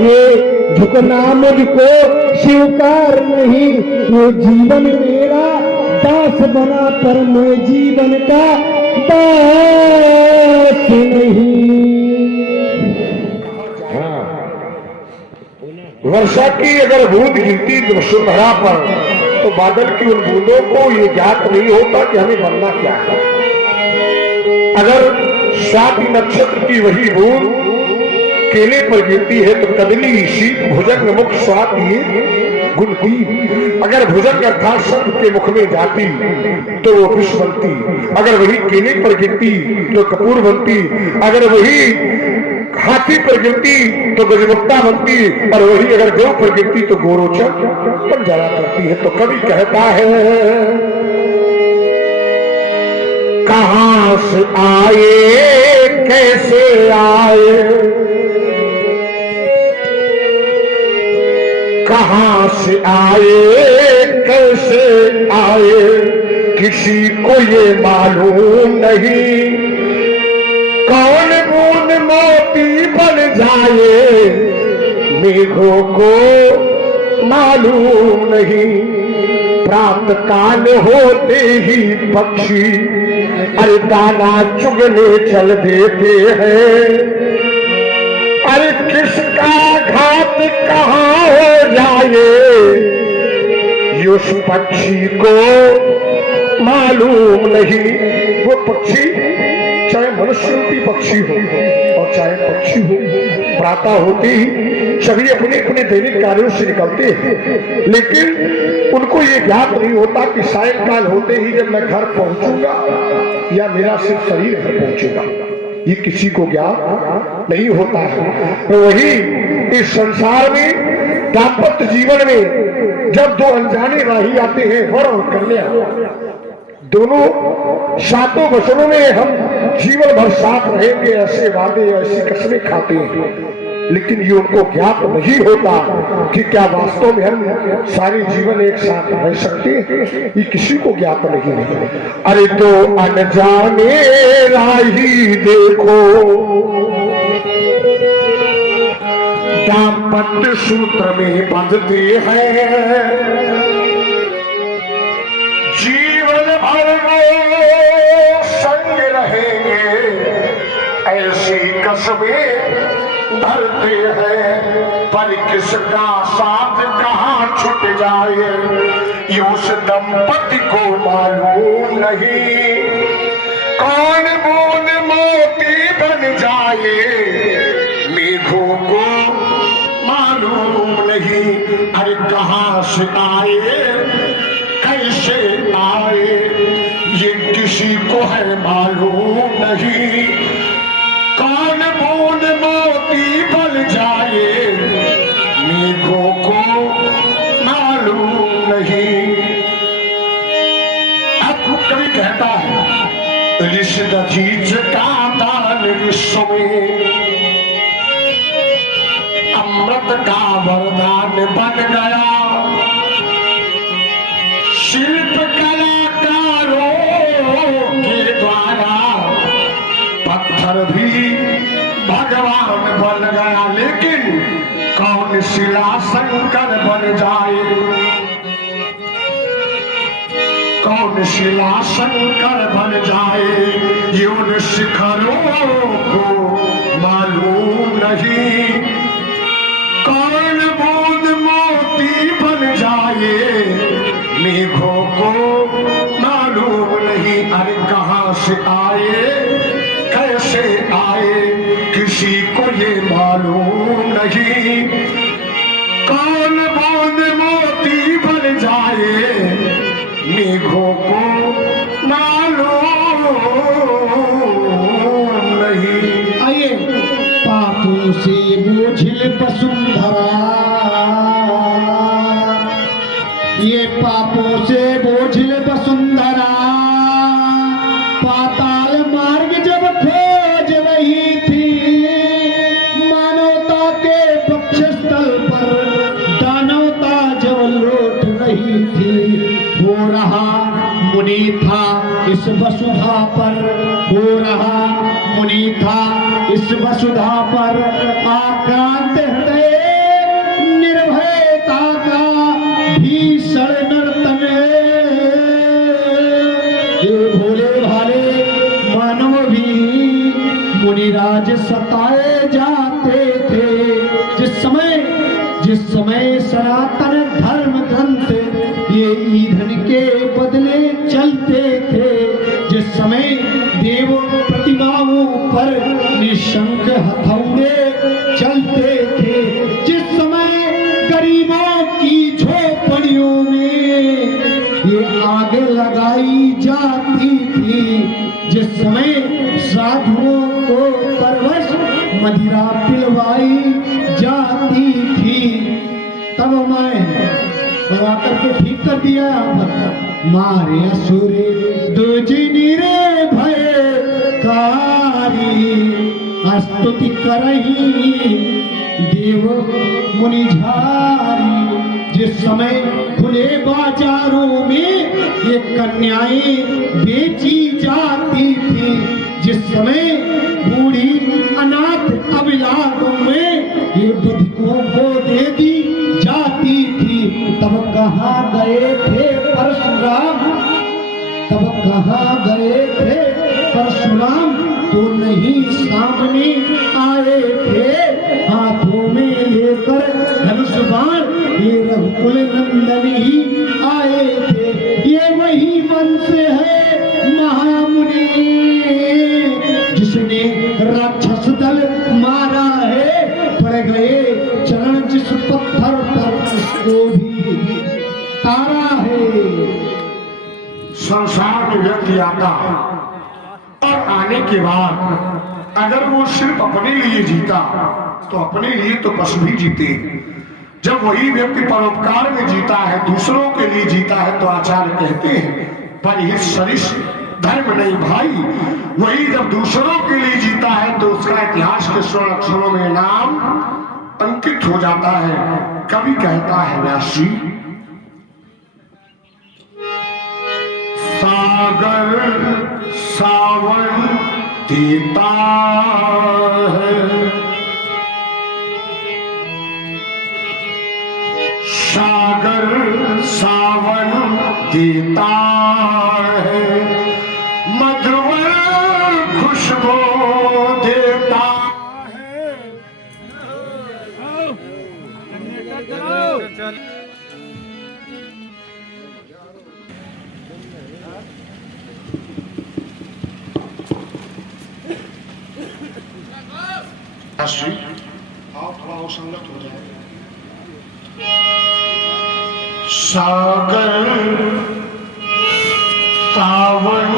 ये झुकना मुझको स्वीकार नहीं, ये जीवन मेरा दास बना पर मैं जीवन का दास नहीं। वर्षा की अगर बूंद गिरती वसुंधरा पर तो बादल की उन बूंदों को ये ज्ञात नहीं होता कि हमें बनना क्या है। अगर स्वाति नक्षत्र की वही बूंद केले पर गिरती है तो कदली शीत भुजंग मुख स्वाति गुणती। अगर भुजंग अर्थात सर्प के मुख में जाती तो वो विष बनती, अगर वही केले पर गिरती तो कपूर बनती, अगर वही हाथी पर गिरती तो गजमुक्ता बनती, और वही अगर गौ पर गिरती तो गोरोचक बन जाया करती है। तो कवि कहता है कहां से आए कैसे आए, कहां से आए कैसे आए, किसी को ये मालूम नहीं। कौन बूंद मोती बन जाए मेघों को मालूम नहीं। प्रातः काल होते ही पक्षी अरे दाना चुगने चल देते हैं। अरे किसका घात कहाँ हो जाए उस पक्षी को मालूम नहीं। वो पक्षी चाहे मनुष्य रूपी पक्षी हो और चाहे पक्षी हो, प्रातः होते ही सभी अपने अपने दैनिक कार्यों से निकलते हैं, लेकिन उनको ये ज्ञात नहीं होता कि सायंकाल होते ही जब मैं घर पहुंचूंगा या मेरा सिर्फ शरीर घर पहुंचेगा, ये किसी को ज्ञात नहीं होता है। तो वही इस संसार में दाम्पत्य जीवन में जब दो अनजाने राही आते हैं, वर और कन्या, दोनों सातों वचनों में हम जीवन भर साथ रहेंगे ऐसे वादे ऐसी कसमें खाते हैं, लेकिन ये उनको ज्ञात नहीं होता कि क्या वास्तव में हम सारे जीवन एक साथ रह सकते हैं, ये किसी को ज्ञात नहीं है। अरे तो अनजाने राही देखो दाम्पत्य सूत्र में बंधते हैं, जीवन भर वो संग रहेंगे ऐसी कसमें धरते हैं। पर किसका साथ कहाँ छूट जाए ये उस दंपति को मालूम नहीं। कौन बूंद मोती बन जाए मेघों को मालूम नहीं। अरे कहाँ से आए कैसे आए ये किसी को है मालूम नहीं। कौन बूंद मोती बन जाए मेघों को मालूम नहीं। अब कवि कहता है ऋषि जीज का दान विश्व में अमृत का वरदान बन गया। शिल्प कलाकारों के द्वारा पत्थर भी भगवान बन गया, लेकिन कौन शिला शंकर बन जाए, कौन शिला शंकर बन जाए ये उन शिखरों को मालूम नहीं। कौन बूंद मोती बन जाए मेघों को मालूम नहीं। अरे कहाँ से आए कैसे आए किसी को ये मालूम नहीं। कौन बूंद मोती बन जाए मेघों को मालूम नहीं। आइए पापों से बोझिल वसुंधरा, ये पापों से बोझिल वसुंधरा, पाताल मार्ग जब खोज रही थी, मानवता के पक्ष स्थल पर दानवता जब लौट रही थी। हो रहा मुनि था इस वसुधा पर, हो रहा मुनि था इस वसुधा पर, आक्रांत हृदय सताए जाते थे। जिस समय सनातन धर्म ग्रंथ ये ईंधन के बदले चलते थे, जिस समय देव प्रतिमाओं पर निशंक हथौड़े चलते थे, जिस समय गरीबों की झोपड़ियों में ये आग लगाई जाती थी, जिस समय साधुओं को परवश मदिरा पिलवाई जाती थी, तब मैं दवा करके ठीक कर दिया। मारे असुरे दुजिनी रे भयकारी, स्तुति करही देव मुनि झारी। जिस समय खुले बाजारों में ये कन्याएं बेची जाती थी, जिस समय बूढ़ी अनाथ अभिलाषों में ये बधिकों को दे दी जाती थी, तब कहाँ गए थे परशुराम? तब कहाँ गए थे परशुराम? तो नहीं सामने आए थे, हाथों में लेकर धनुष बाण ये रघुकुल नंदन ही आए थे। ये वही वंश है महामुनि जिसने राक्षस दल मारा है, पड़ गए चरण जिस पत्थर पर उसको भी तारा है। संसार में व्यक्ति आता और आने के बाद अगर वो सिर्फ अपने लिए जीता तो अपने लिए तो पशु भी जीते। जब वही व्यक्ति परोपकार में जीता है, दूसरों के लिए जीता है, तो आचार्य कहते हैं परिहित सरिष धर्म नहीं भाई। वही जब दूसरों के लिए जीता है तो उसका इतिहास के स्वर्ण अक्षरों में नाम अंकित हो जाता है। कवि कहता है व्यासी, सागर सावन देता है, सागर सावन देता है, मधुवर खुशबू देता है। आप थोड़ा संगत हो जाए। सागर सावन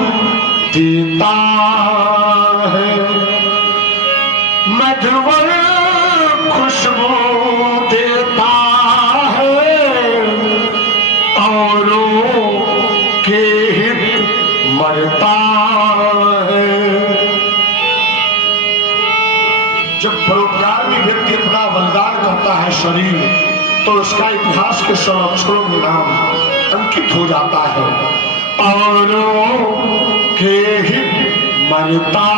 देता है, मधुवर खुशबू देता है, औरों के हित मरता है। जब परोपकार में व्यक्ति अपना बलिदान करता है शरीर, तो उसका इतिहास के सब अक्षरों में नाम अंकित हो जाता है। औरों के हित मरता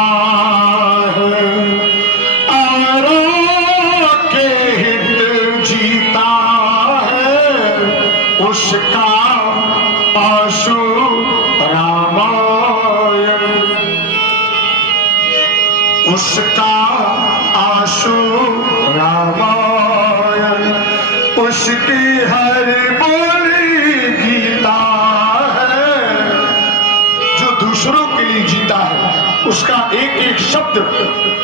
है, औरों के हित जीता है, उसका आशु रामायण, उसका आशु रामायण, उसकी हर बोली गीता है। जो दूसरों के लिए जीता है उसका एक एक शब्द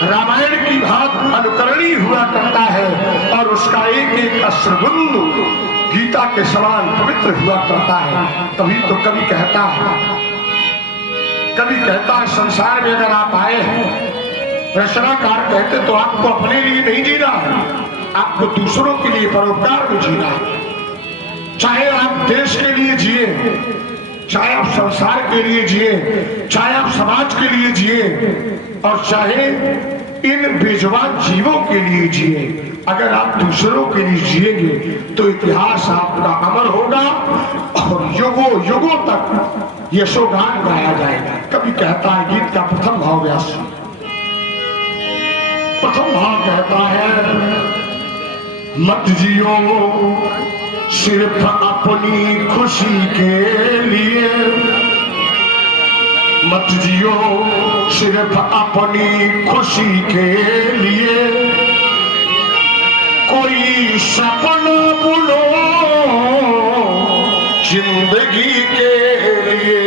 रामायण की भात अनुकरणीय हुआ करता है, और उसका एक एक अश्रुबिंदु गीता के समान पवित्र हुआ करता है। तभी तो कवि कहता है संसार में अगर आप आए हैं, रचनाकार कहते तो आपको अपने लिए नहीं जीना है, आपको दूसरों के लिए परोपकार में जीना है। चाहे आप देश के लिए जिए, चाहे आप संसार के लिए जिए, चाहे आप समाज के लिए जिए, और चाहे इन बेजुबान जीवों के लिए जिए। अगर आप दूसरों के लिए जिएंगे तो इतिहास आपका अमर होगा और युगों युगों तक यशोगान गाया जाएगा। कभी कहता है गीत का प्रथम भाव व्यास, प्रथम भाव कहता है, मत जियो सिर्फ अपनी खुशी के लिए, मत जियो सिर्फ अपनी खुशी के लिए, कोई सपना बुनो जिंदगी के लिए।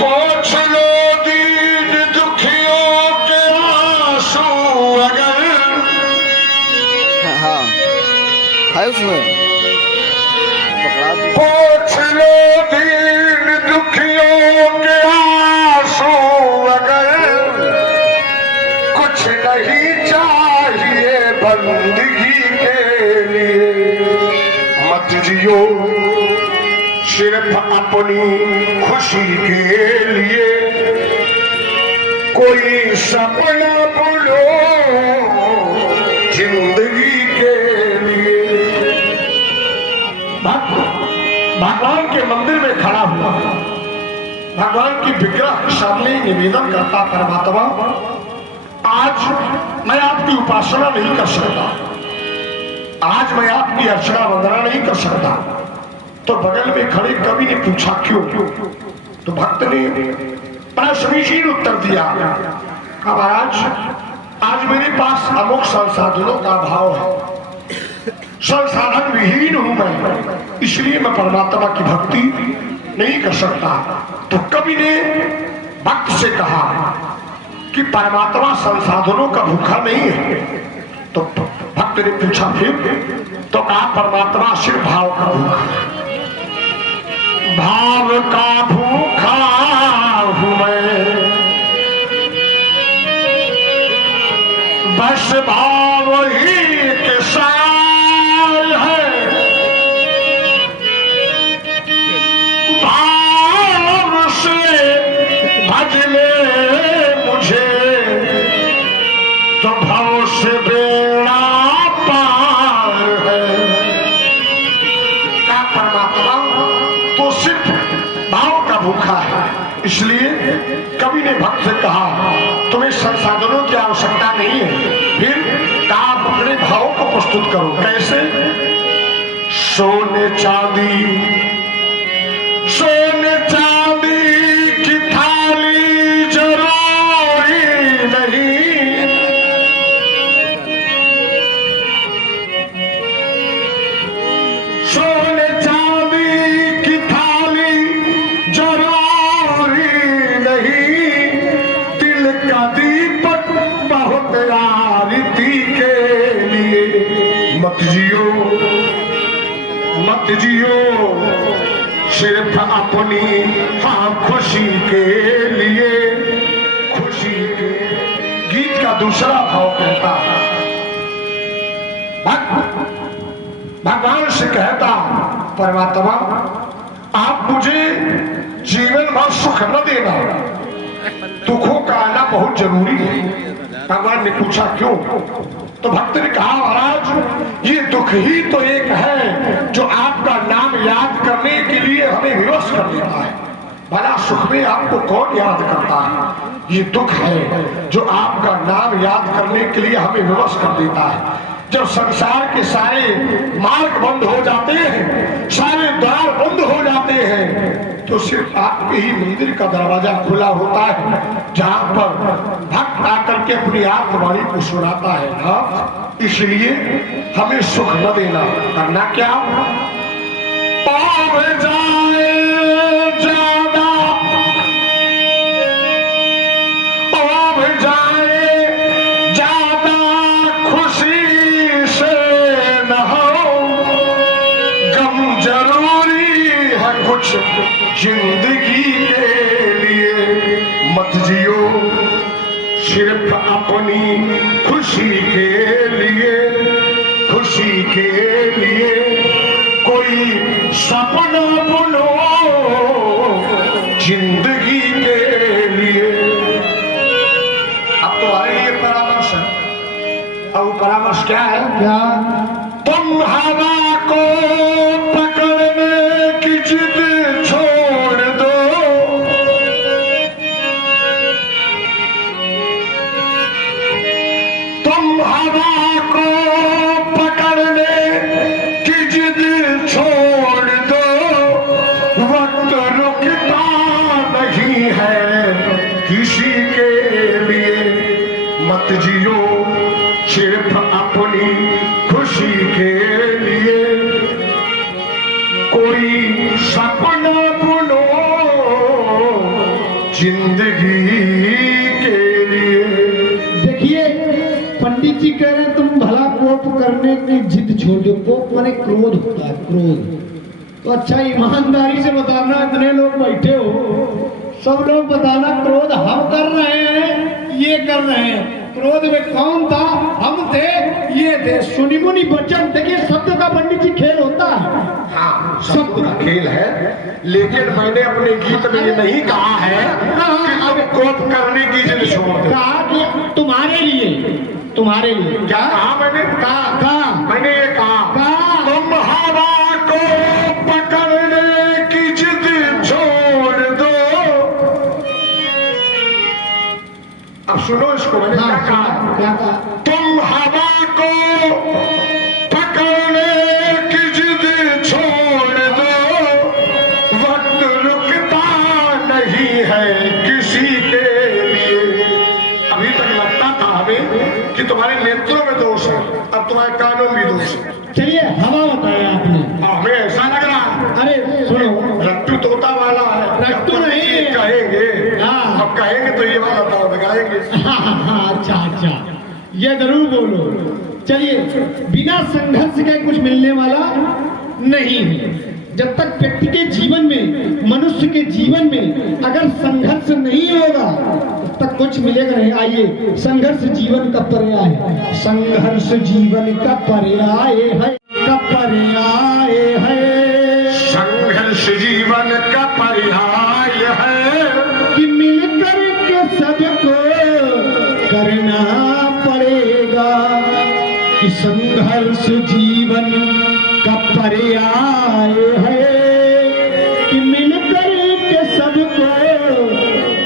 पोंछ लो दीन दुखियों के आंसू अगर, हाँ है उसमें पकड़ा दी। पोंछ लो दीन दुखियों के आंसू अगर, कुछ नहीं चाहिए बंदगी के लिए। मत जियो सिर्फ अपनी खुशी के लिए, कोई सपना बुनो जिंदगी के लिए। भगवान के मंदिर में खड़ा हुआ, भगवान की विग्रह के सामने निवेदन करता, परमात्मा आज मैं आपकी उपासना नहीं कर सकता, आज मैं आपकी अर्चना वंदना नहीं कर सकता। तो बगल में खड़े कवि ने पूछा क्यों? तो भक्त ने बड़ा समीचीन उत्तर दिया, कहा महाराज आज मेरे पास अमुक संसाधनों का अभाव है, संसाधन विहीन हूं मैं, इसलिए मैं परमात्मा की भक्ति नहीं कर सकता। तो कवि ने भक्त से कहा कि परमात्मा संसाधनों का भूखा नहीं है। तो भक्त ने पूछा फिर? तो कहा परमात्मा सिर्फ भाव का भूखा, भाव का भूखा हूं मैं, बस भाव ही के साल है, भाव से भज ले मुझे तो भाव से बेड़ा पार है। क्या परमात्मा तो सिर्फ भाव का भूखा है, इसलिए कवि ने भक्त से कहा तुम्हें संसाधनों की आवश्यकता नहीं है। फिर आप अपने भाव को प्रस्तुत करो। कैसे? सोने चांदी, सोने चांदी की थाली जरूरी नहीं, सोने चांदी की थाली जरूरी नहीं, दिल का दीपक बहुत आरती के लिए। मत जियो, मत जियो सिर्फ अपनी हाँ खुशी के लिए, खुशी के। गीत का दूसरा भाव कहता भगवान से कहता परमात्मा आप मुझे जीवन भर सुख न देना, दुखों का आना बहुत जरूरी है। भगवान ने पूछा क्यों? तो भक्त ने कहा महाराज ये दुख ही तो एक है जो आपका नाम याद करने के लिए हमें विवश कर देता है। भला सुख में आपको कौन याद करता है? ये दुख है जो आपका नाम याद करने के लिए हमें विवश कर देता है। जब संसार के सारे मार्ग बंद हो जाते हैं, सारे द्वार बंद हो जाते हैं, तो सिर्फ आपके ही मंदिर का दरवाजा खुला होता है, जहां पर भक्त आकर के अपनी आत्मवाणी को सुनाता है ना। इसलिए हमें सुख न देना, करना क्या? पाव जाए ज्यादा, पाव जाए ज्यादा खुशी से न हो, गम जरूरी है कुछ जिंदगी के लिए। मत जियो सिर्फ अपनी खुशी के लिए, खुशी के लिए, कोई सपना बुनो जिंदगी के लिए। अब तो आ रही है परामर्श। अब वो परामर्श क्या है? क्या? तुम हवा को पकड़ने की जिद छोड़ दो, तुम हवा को पकड़ने की जिद छोड़ दो, वक्त रुकता किसी के लिए कोई सपना बुनो जिंदगी के लिए। देखिए पंडित जी कह रहे हैं तुम भला कोप करने की जिद छोड़ दो। कोप माने क्रोध होता है, क्रोध। तो अच्छा ईमानदारी से बताना, इतने लोग बैठे हो, सब लोग बताना क्रोध हम कर रहे हैं, ये कर रहे हैं। क्रोध में कौन था? हम थे, ये थे। सुनी मुनी वचन। देखिए शब्द का पंडित जी खेल होता है। हाँ, शब्द का खेल है, लेकिन मैंने अपने गीत में ये नहीं कहा है कि तुम कोप करने की जिद छोड़ दो। कहा कि तुम्हारे लिए, तुम्हारे लिए। क्या कहा मैंने? कहा मैंने ये कहा तुम हवा को पकड़ने की जिद छोड़ दो। अब सुनो इसको, मैंने क्या कहा? क्या कहा? तुम हवा को पकड़ने की जिद छोड़ दो, वक्त रुकता नहीं है किसी के लिए। अभी तक लगता था हमें कि तुम्हारे नेत्रों में दोष है, अब तुम्हारे कानों में दोष है। चलिए हवा बताया आपने, हमें ऐसा लग रहा है अरे सुनो, रट्टू तोता वाला है। रट्टू नहीं है। कहेंगे, हाँ। अब कहेंगे तो ये वाला था लगाएंगे। अच्छा अच्छा, ये जरूर बोलो। चलिए, बिना संघर्ष के कुछ मिलने वाला नहीं है। जब तक व्यक्ति के जीवन में, मनुष्य के जीवन में अगर संघर्ष नहीं होगा तब तक कुछ मिलेगा नहीं। आइए, संघर्ष जीवन का पर्याय है। संघर्ष जीवन का पर्याय है, का पर्याय है। संघर्ष जीवन का पर्याय है कि मिलकर के सबको करना पड़ेगा। कि संघर्ष जीवन का पर्याय है कि मिलकर के सबको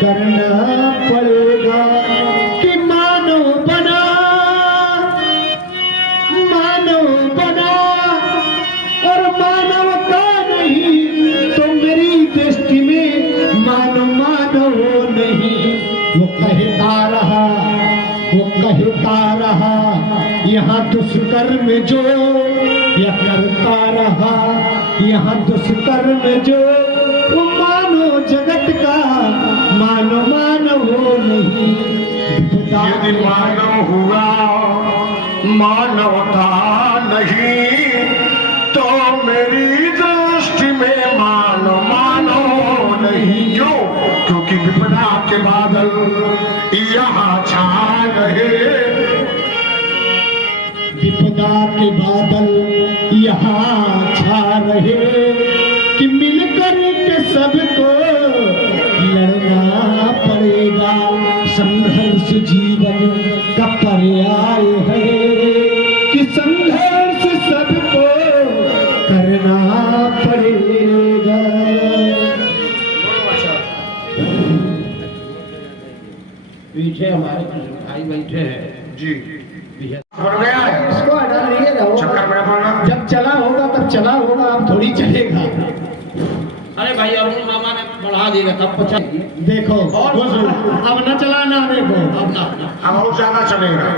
करना पड़ेगा। कि मानव बना, मानव बना और मानव का नहीं तो मेरी दृष्टि में मानव मानव नहीं। वो कहता रहा, वो कहता रहा यहाँ दुष्कर्म जो, या करता रहा यहाँ दुष्कर्म जो, वो मानो जगत का मानो मानव हो नहीं। यदि मानव हुआ मानवता नहीं तो मेरी दृष्टि में मानव मानव नहीं। क्यों? क्योंकि विपदा के बादल यहाँ छा रहे, विपदा के बादल यहाँ छा रहे। कि मिलकर के सबको लड़ना पड़ेगा। संघर्ष जीवन का पर्याय है कि संघर्ष सबको करना पड़ेगा। पीछे हमारे भाई बैठे हैं जी बढ़ गया है। इसको हटा लीजिएगा। चक्कर में पड़ना। जब चला होगा तब चला होगा, अब थोड़ी चलेगा। अरे भाई अरुण मामा ने बढ़ा देगा तब 50। देखो अब न चलाना, देखो अब ना अब और ज्यादा चलेगा।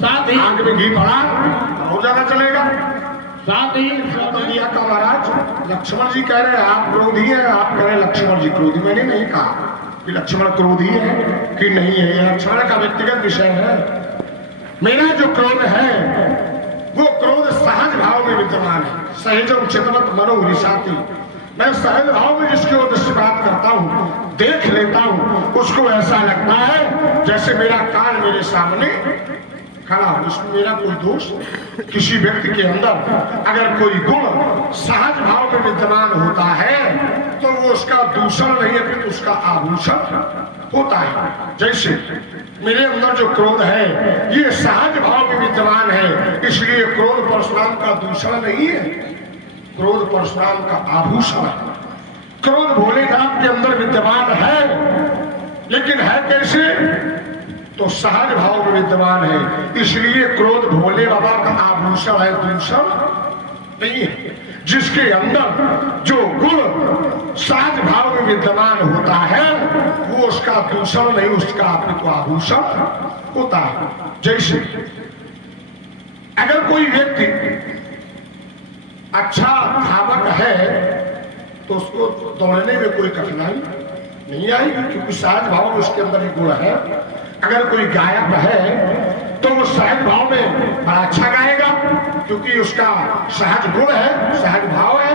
साथ ही आग में घी पड़ा और ज्यादा चलेगा। साथ ही दिया का महाराज लक्ष्मण जी कह रहे हैं आप क्रोधी है, आप कह रहे हैं लक्ष्मण जी क्रोधी। मैंने नहीं कहा कि लक्ष्मण क्रोधी है कि नहीं है, यह लक्ष्मण का व्यक्तिगत विषय है। मेरा जो क्रोध है वो क्रोध सहज भाव में विद्यमान है। सहजम चितवत मनो रिसाती। मैं सहज भाव में जिसकी ओर दृष्टि बात करता हूँ, देख लेता हूँ, उसको ऐसा लगता है जैसे मेरा कान मेरे सामने खड़ा हो। उसमें मेरा कोई दोष, किसी व्यक्ति के अंदर अगर कोई गुण सहज भाव में विद्यमान होता है तो वो उसका दूषण नहीं है, फिर उसका आभूषण होता है। जैसे मेरे अंदर जो क्रोध है ये सहज भाव में विद्यमान है, इसलिए क्रोध परशुराम का दूषण नहीं है, क्रोध परशुराम का आभूषण है। क्रोध भोलेनाथ के अंदर विद्यमान है, लेकिन है कैसे? तो सहज भाव में विद्यमान है, इसलिए क्रोध भोले बाबा का आभूषण है, दूषण नहीं है। जिसके अंदर जो गुण सहज भाव में विद्यमान होता है वो उसका दूषण नहीं, उसका आपको आभूषण होता है। जैसे अगर कोई व्यक्ति अच्छा धावक है तो उसको दौड़ने में कोई कठिनाई नहीं आएगी, क्योंकि सहज भाव में उसके अंदर ही गुण है। अगर कोई गायक है तो वो सहज भाव में बड़ा अच्छा गाएगा, क्योंकि उसका सहज गुण है, सहज भाव है।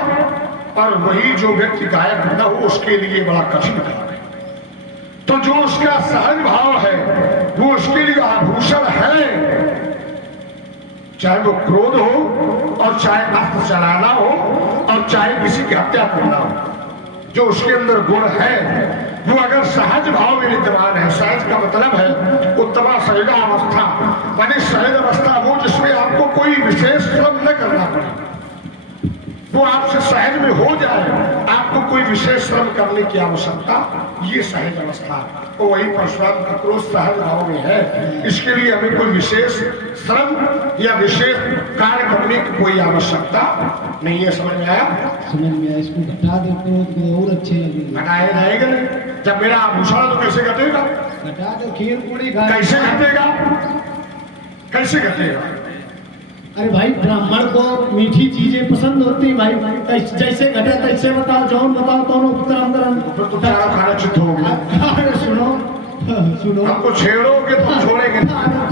और वही जो व्यक्ति गायक न हो उसके लिए बड़ा कठिन है। तो जो उसका सहज भाव है वो उसके लिए आभूषण है, चाहे वो क्रोध हो और चाहे अस्त्र चलाना हो और चाहे किसी की हत्या करना हो। जो उसके अंदर गुण है वो अगर सहज भाव में विद्यमान है, सहज का मतलब है उत्तम सहज अवस्था, माने सहज अवस्था वो जिसमें आपको कोई विशेष श्रम न करना पड़े, वो आपसे सहज में हो जाए, आपको कोई विशेष श्रम करने की आवश्यकता, ये सहज अवस्था। तो वही परशुराम का क्रोध सहज भाव में है, इसके लिए हमें कोई विशेष श्रम या विशेष कार्य करने की कोई आवश्यकता नहीं है। समझ में आया? समझ में आया। इसको घटा दो क्रोध को और अच्छे लगेंगे। घटाया जाएगा नहीं, जब मेरा आभूषण तो कैसे घटेगा? घटा दो, खीर पूरी खा। कैसे घटेगा? कैसे घटेगा? अरे भाई ब्राह्मण को मीठी चीजें पसंद होती भाई, जैसे घटे तैसे बताओ, जौन बताओ तो फिर तो प्यारा खाना चित होगा। सुनो सुनो, हमको छेड़ोगे तो छोड़ेंगे,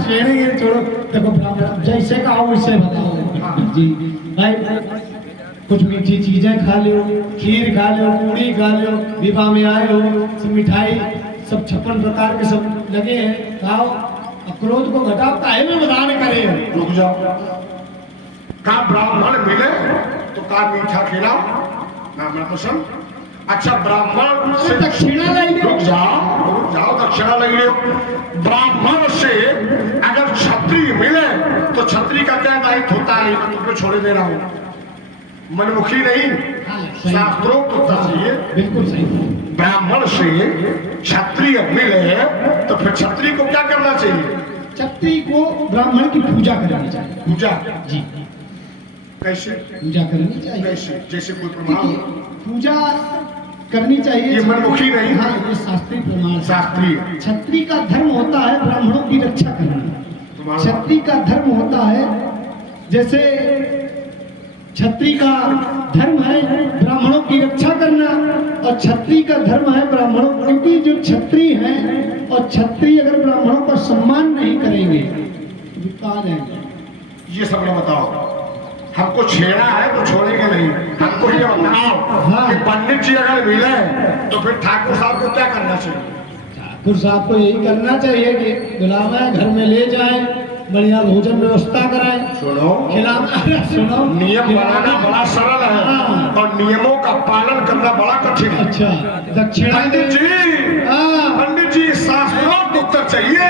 छेड़ेंगे छोड़ो। देखो ब्राह्मण जैसे कहो वैसे बताओ जी भाई। कुछ मीठी चीजें खा लो, खीर खा लो, पूड़ी खा लो, विवाह में आए हो, सब मिठाई सब 56 प्रकार के सब लगे हैं, खाओ। क्रोध को घटाओ, काहे में बदान करे। रुक जाओ, का ब्राह्मण मिले तो का मीठा खिलाओ, ब्राह्मण पसंद। अच्छा ब्राह्मण से दक्षिणा लगे। रुक जाओ दक्षिणा लग लो। ब्राह्मण से अगर क्षत्रिय मिले तो क्षत्रिय का क्या दायित्व होता है? मैं तुमको छोड़े दे रहा हूँ, मनमुखी नहीं, शास्त्रोक्त होता चाहिए। बिल्कुल सही। ब्राह्मण से क्षत्रिय मिले तो फिर क्षत्रिय को क्या करना चाहिए? क्षत्रिय को ब्राह्मण की पूजा करनी चाहिए। पूजा जी, कैसे? पूजा करनी चाहिए। कैसे? जैसे कोई प्रमाण? पूजा करनी चाहिए। ये मनमुखी नहीं, हाँ, ये शास्त्रीय प्रमाण। शास्त्रीय। क्षत्रिय का धर्म होता है ब्राह्मणों की रक्षा करना। क्षत्रिय का धर्म होता है, जैसे क्षत्रिय का धर्म है ब्राह्मणों की रक्षा करना, और क्षत्रिय का धर्म है ब्राह्मणों, क्योंकि जो क्षत्रिय हैं और क्षत्रिय अगर ब्राह्मणों का सम्मान नहीं करेंगे तो कहा जाएंगे। ये सब लोग बताओ, हमको छेड़ा है तो छोड़ेंगे नहीं। हमको ये बताओ हाँ। कि पंडित जी अगर मिले तो फिर ठाकुर साहब को क्या करना चाहिए? ठाकुर साहब को यही करना चाहिए कि बुलावे, घर में ले जाए, बढ़िया भोजन व्यवस्था कराए, सुनो, सुनो, नियम बनाना बड़ा सरल है हाँ। और नियमों का पालन करना बड़ा कठिन है। अच्छा, दक्षिणा दे। पंडित जी शास्त्रोक्त उत्तर चाहिए।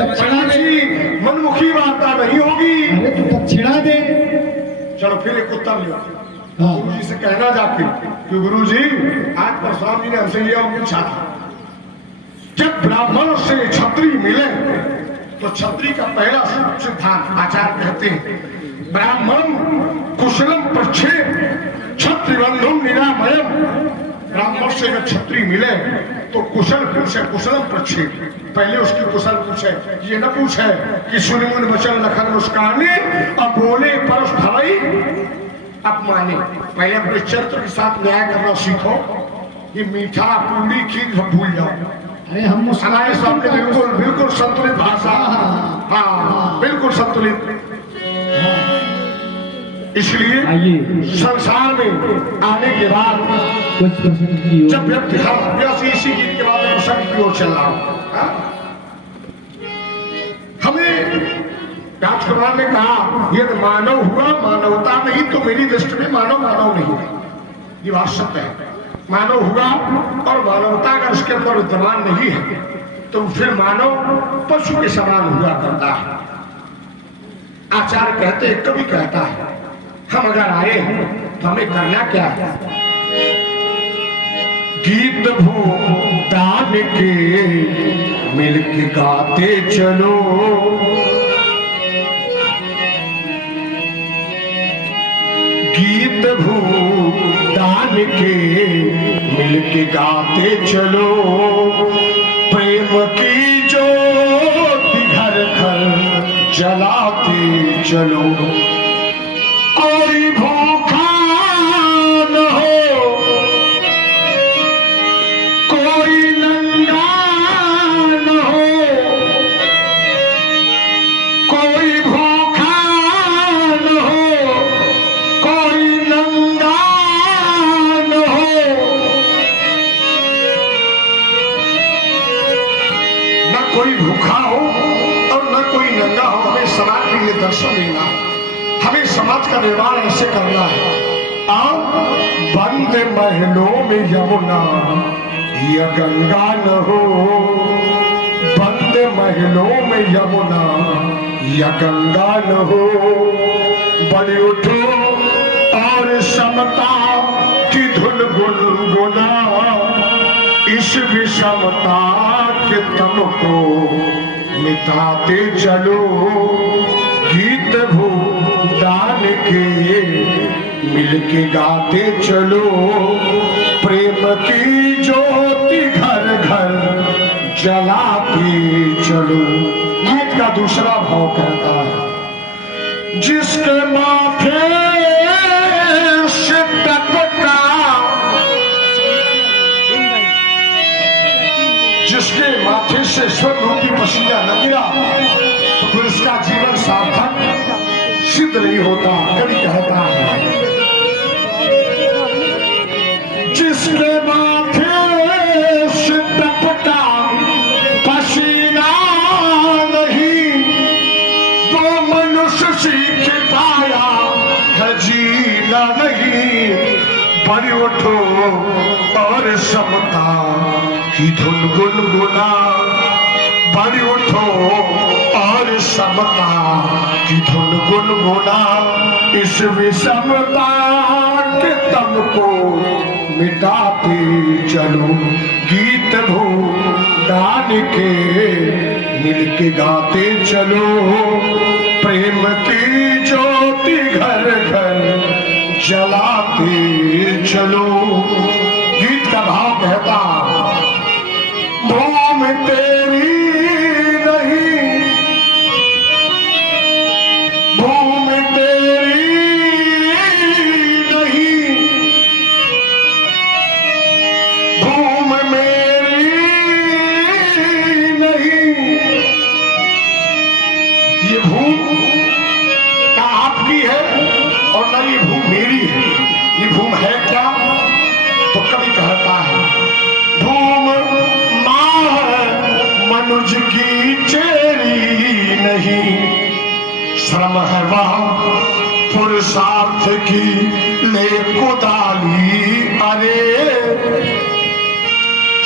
पंडित जी मनमुखी वार्ता नहीं होगी। अरे तो दक्षिणा दे। चलो फिर एक उत्तर लो। हाँ। गुरु जी से कहना जाके कि गुरु जी आज परशुराम जी ने हमसे ये पूछा था, जब ब्राह्मण से क्षत्रिय मिले तो क्षत्रिय का पहला सिद्धांत आचार्य कहते हैं, ब्राह्मण कुशलम प्रक्षेप क्षत्रिबंधुम निरामयम। ब्राह्मण से अगर क्षत्रिय मिले तो कुशल पूछे, कुशलम प्रक्षेप, पहले उसकी कुशल पूछे, ये न पूछे कि सुनिमुन वचन लखन मुस्काने और बोले परस भवई अपमाने। पहले अपने चरित्र के साथ न्याय करना सीखो। ये मीठा पूरी खीर सब भूल जाओ। अरे हम हमारे सामने बिल्कुल बिल्कुल संतुलित भाषा, हाँ बिल्कुल संतुलित। इसलिए संसार में आने के बाद जब व्यक्ति, हम इसी गीत के बाद प्रसंग की ओर चल रहा हूं, हमें राजकुमार ने कहा ये मानव हुआ, मानवता नहीं तो मेरी दृष्टि में मानव मानव नहीं है। ये बात सत्य है, मानव हुआ और मानवता अगर उसके ऊपर विद्यमान नहीं है तो फिर मानव पशु के समान हुआ करता है। आचार्य कहते हैं, कभी कहता है, हम अगर आए तो हमें करना क्या है? गीत भूदान के मिलके गाते चलो, गीत भूदान के मिलके गाते चलो, प्रेम की ज्योति घर घर जलाते चलो। कोई भूखा न हो, कोई नंगा न हो, कोई भूखा न हो, कोई नंगा न हो, न कोई भूखा हो और न कोई नंगा हो। हमें समाज के लिए दर्शन देना, हमें समाज का निर्माण ऐसे करना है। आओ बंद महलों में यमुना या गंगा न हो, बंद महलों में यमुना या गंगा न हो। बड़े उठो और समता की धुन गुनगुना, इस विषमता के तम को मिटाते चलो। गीत भूदान के मिलके गाते चलो। प्रेम की ज्योति घर घर जलाते चलो। गीत का दूसरा भाव कहता है, जिसके माथे से टपका, जिसके माथे से स्वरूपी पसीना न गिरा तो फिर उसका जीवन सार्थक सिद्ध नहीं होता। कवि कहता है, जिसके माथे से टपका पसीना नहीं, वो मनुष्य सीख पाया है जीना नहीं। बड़ी उठो और समता की धुन गुनगुना, बड़ी उठो और समता की धुन गुनगुना। इस विषमता के तम को मिटाते चलो। गीत भूदान के मिलके गाते चलो। प्रेम की ज्योति घर घर जलाते चलो। गीत का भाव कहता, भूमि तेरी नहीं, भूमि तेरी नहीं, भूमि मेरी नहीं। ये भूमि ना आपकी है और न ये भूमि मेरी है। ये भूमि है क्या? तो कवि कहता है, भूमि माँ है मनुज की चेरी नहीं, श्रम है वह पुरुषार्थ की ले कुदाली। अरे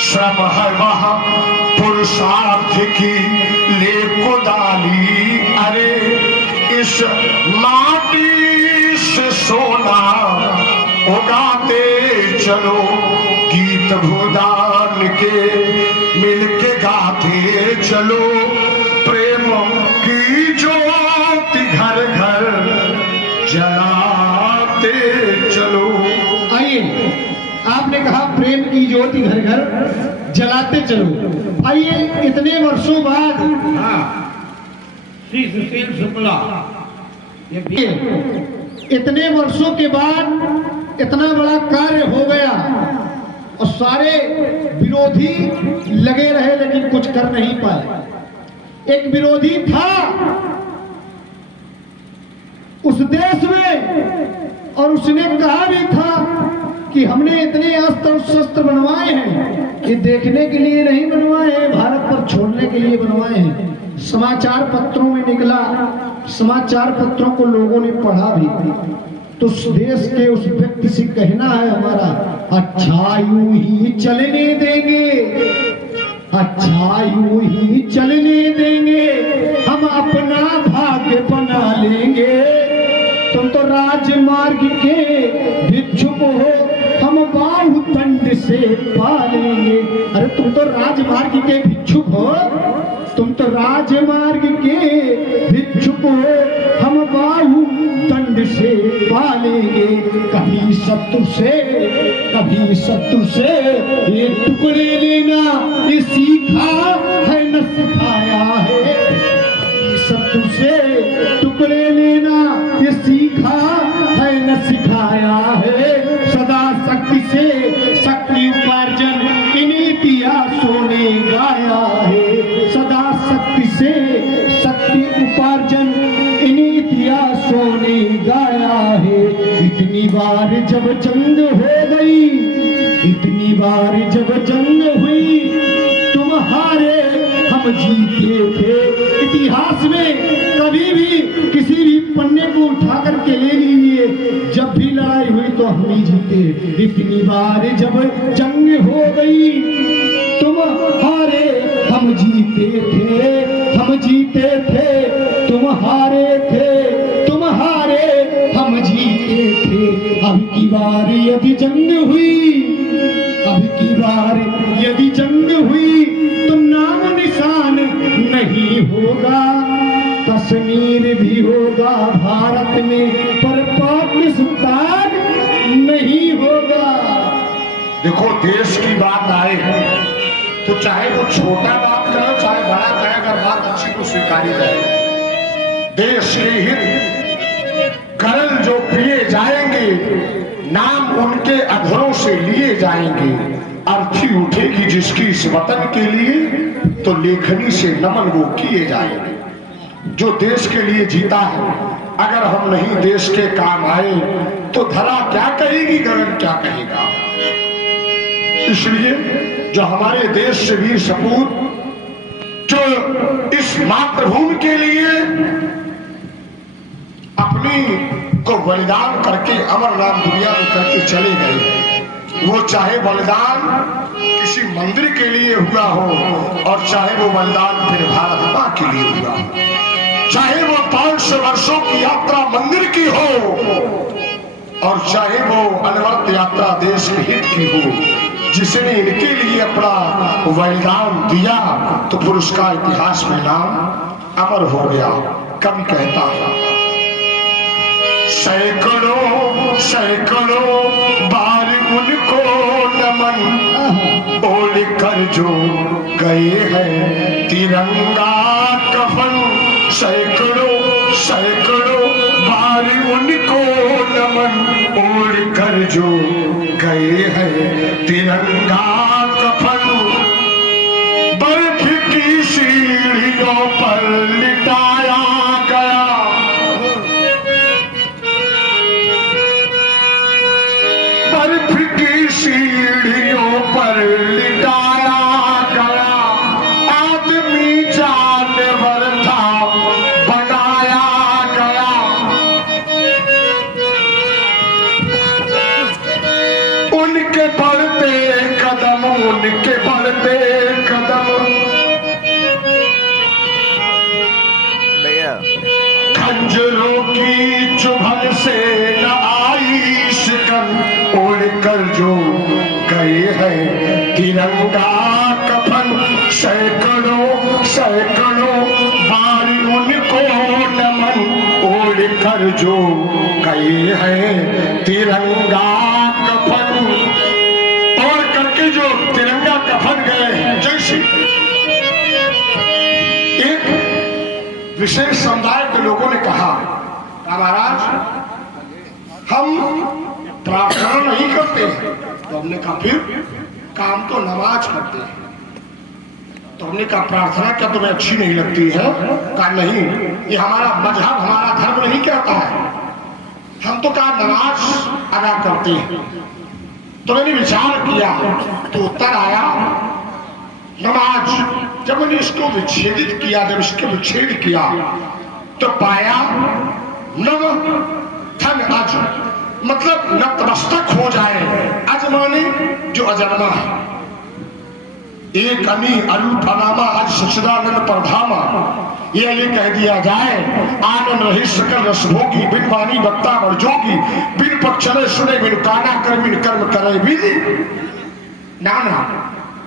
श्रम है वह पुरुषार्थ की ले कुदाली। अरे इस माटी से सोना उगाते चलो। गीत भूदान के मिलके गाते चलो। प्रेम की ज्योति घर घर जलाते चलो। आइए, आपने कहा प्रेम की ज्योति घर घर जलाते चलो। आइए, इतने वर्षों बाद श्री सुशील शुक्ला, इतने वर्षों के बाद इतना बड़ा कार्य हो गया और सारे विरोधी लगे रहे लेकिन कुछ कर नहीं पाए। एक विरोधी था उस देश में और उसने कहा भी था कि हमने इतने अस्त्र शस्त्र बनवाए हैं, ये देखने के लिए नहीं बनवाए हैं, भारत पर छोड़ने के लिए बनवाए हैं। समाचार पत्रों में निकला, समाचार पत्रों को लोगों ने पढ़ा भी। तो उस देश के उस व्यक्ति से कहना है हमारा, अच्छा यूं ही चलने देंगे, अच्छा यूं ही चलने देंगे, हम अपना भाग्य बना लेंगे। तुम तो राजमार्ग के भिक्षुक हो, हम बाहु दंड से पालेंगे। अरे तुम तो राजमार्ग के भिक्षुक हो, तुम तो राजमार्ग के भिक्षुक हो, हम बाहु दंड से पालेंगे। कभी शत्रु से ये टुकड़े लेना, ये सीखा है न सिखाया है। कभी शत्रु से दासों ने गाया है। इतनी बार जब जंग हो गई, इतनी बार जब जंग हुई, तुम हारे हम जीते थे। इतिहास में कभी भी किसी भी पन्ने को उठा करके ले लीजिए, जब भी लड़ाई हुई तो हम ही जीते। इतनी बार जब जंग हो गई, तुम हारे हम जीते थे, हम जीते थे, तुम हारे थे, तुम हारे हम जीते थे। अब की बार यदि जंग हुई, अब की बार यदि जंग हुई, तो नाम निशान नहीं होगा। कश्मीर भी होगा भारत में, पर पाकिस्तान नहीं होगा। देखो, देश की बात आए तो चाहे वो छोटा बात करे चाहे बड़ा करे, अगर बात अच्छी तो स्वीकारी जाए। देश के हित करल जो पिए जाएंगे, नाम उनके अधरों से लिए जाएंगे। अर्थी उठेगी जिसकी इस वतन के लिए, तो लेखनी से नमन वो किए जाएंगे। जो देश के लिए जीता है, अगर हम नहीं देश के काम आए तो धरा क्या कहेगी, गगन क्या कहेगा। इसलिए जो हमारे देश से वीर सपूत, जो इस मातृभूमि के लिए अपनी को बलिदान करके अमर नाम दुनिया में करके चले गए, वो चाहे बलिदान किसी मंदिर के लिए हुआ हो, और चाहे वो बलिदान फिर भारत मां के लिए हुआ हो, चाहे वो 500 वर्षों की यात्रा मंदिर की हो, और चाहे वो अनवरत यात्रा देश के हित की हो, जिसने इनके लिए अपना बलिदान दिया, तो फिर उसका इतिहास में नाम अमर हो गया। कवि कहता है, सैकड़ों सैकड़ों बार उनको नमन ओढ़ कर जो गए हैं तिरंगा कफन। सैकड़ों सैकड़ों बार उनको नमन ओढ़ कर जो गए हैं तिरंगा कफन। बर्फ की सीढ़ियों पर लिटाया गया, बर्फ की सीढ़ियों पर लिटाया गया। आदमी जानवर था बनाया गया। उनके बढ़ते कदम, उनके बढ़ते कदम, खंजरों की चुभन से न आई शिकन। ओढ़ कर जो गए हैं तिरंगा कफन। सैकड़ों सैकड़ों बार उनको नमन ओढ़ कर जो गए हैं तिरंगा कफन। और करके जो तिरंगा कफन गए, जैसे एक विशेष समुदाय के लोगों ने कहा, महाराज हम प्रार्थना नहीं करते हैं। तो हमने कहा फिर काम तो नमाज करते हैं। तो हमने कहा प्रार्थना क्या तुम्हें अच्छी नहीं लगती है? कहा नहीं, ये हमारा मजहब हमारा धर्म नहीं कहता है। हम तो कहा नमाज अदा करते हैं। तो मैंने विचार किया तो उत्तर आया नमाज। जब मैंने इसको विच्छेदित किया, जब इसके विच्छेद किया तो पाया नव थन अज, मतलब नतमस्तक हो जाए। अज माने जो अजन्मा है। एक अनी अलू फनामा अज सचिदानंद परधामा, ये कह दिया जाए आनंद रही सकल रसभोगी। बिन वाणी वक्ता वर्जोगी, बिन पक्ष चले सुने, बिन काना कर, बिन कर्म करे विधि। नाना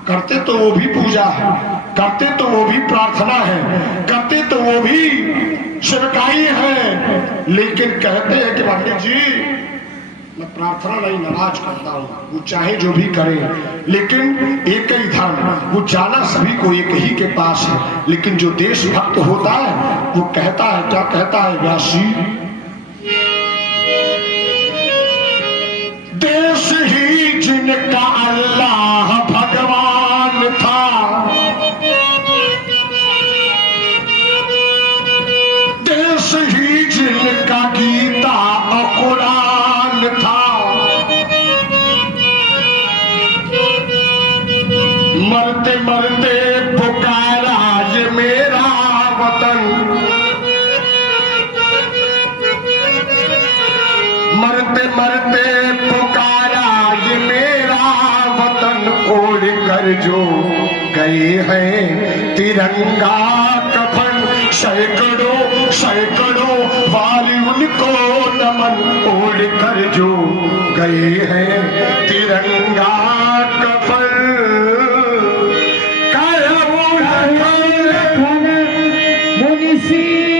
करते तो वो भी पूजा है, करते तो वो भी प्रार्थना है, करते तो वो भी सेवकाई है, लेकिन कहते हैं कि पंडित जी मैं प्रार्थना नहीं नमाज करता हूँ। वो चाहे जो भी करे, लेकिन एक ही धर्म, वो जाना सभी को एक ही के पास है। लेकिन जो देशभक्त होता है वो कहता है, क्या कहता है व्यासी, देश ही जिनका अल्लाह भगवान था, देश ही जिनका कर जो गए हैं तिरंगा कफन, सैकड़ों सैकड़ों बार उनको नमन, ओढ़ कर जो गए हैं तिरंगा कफन। मुनिसी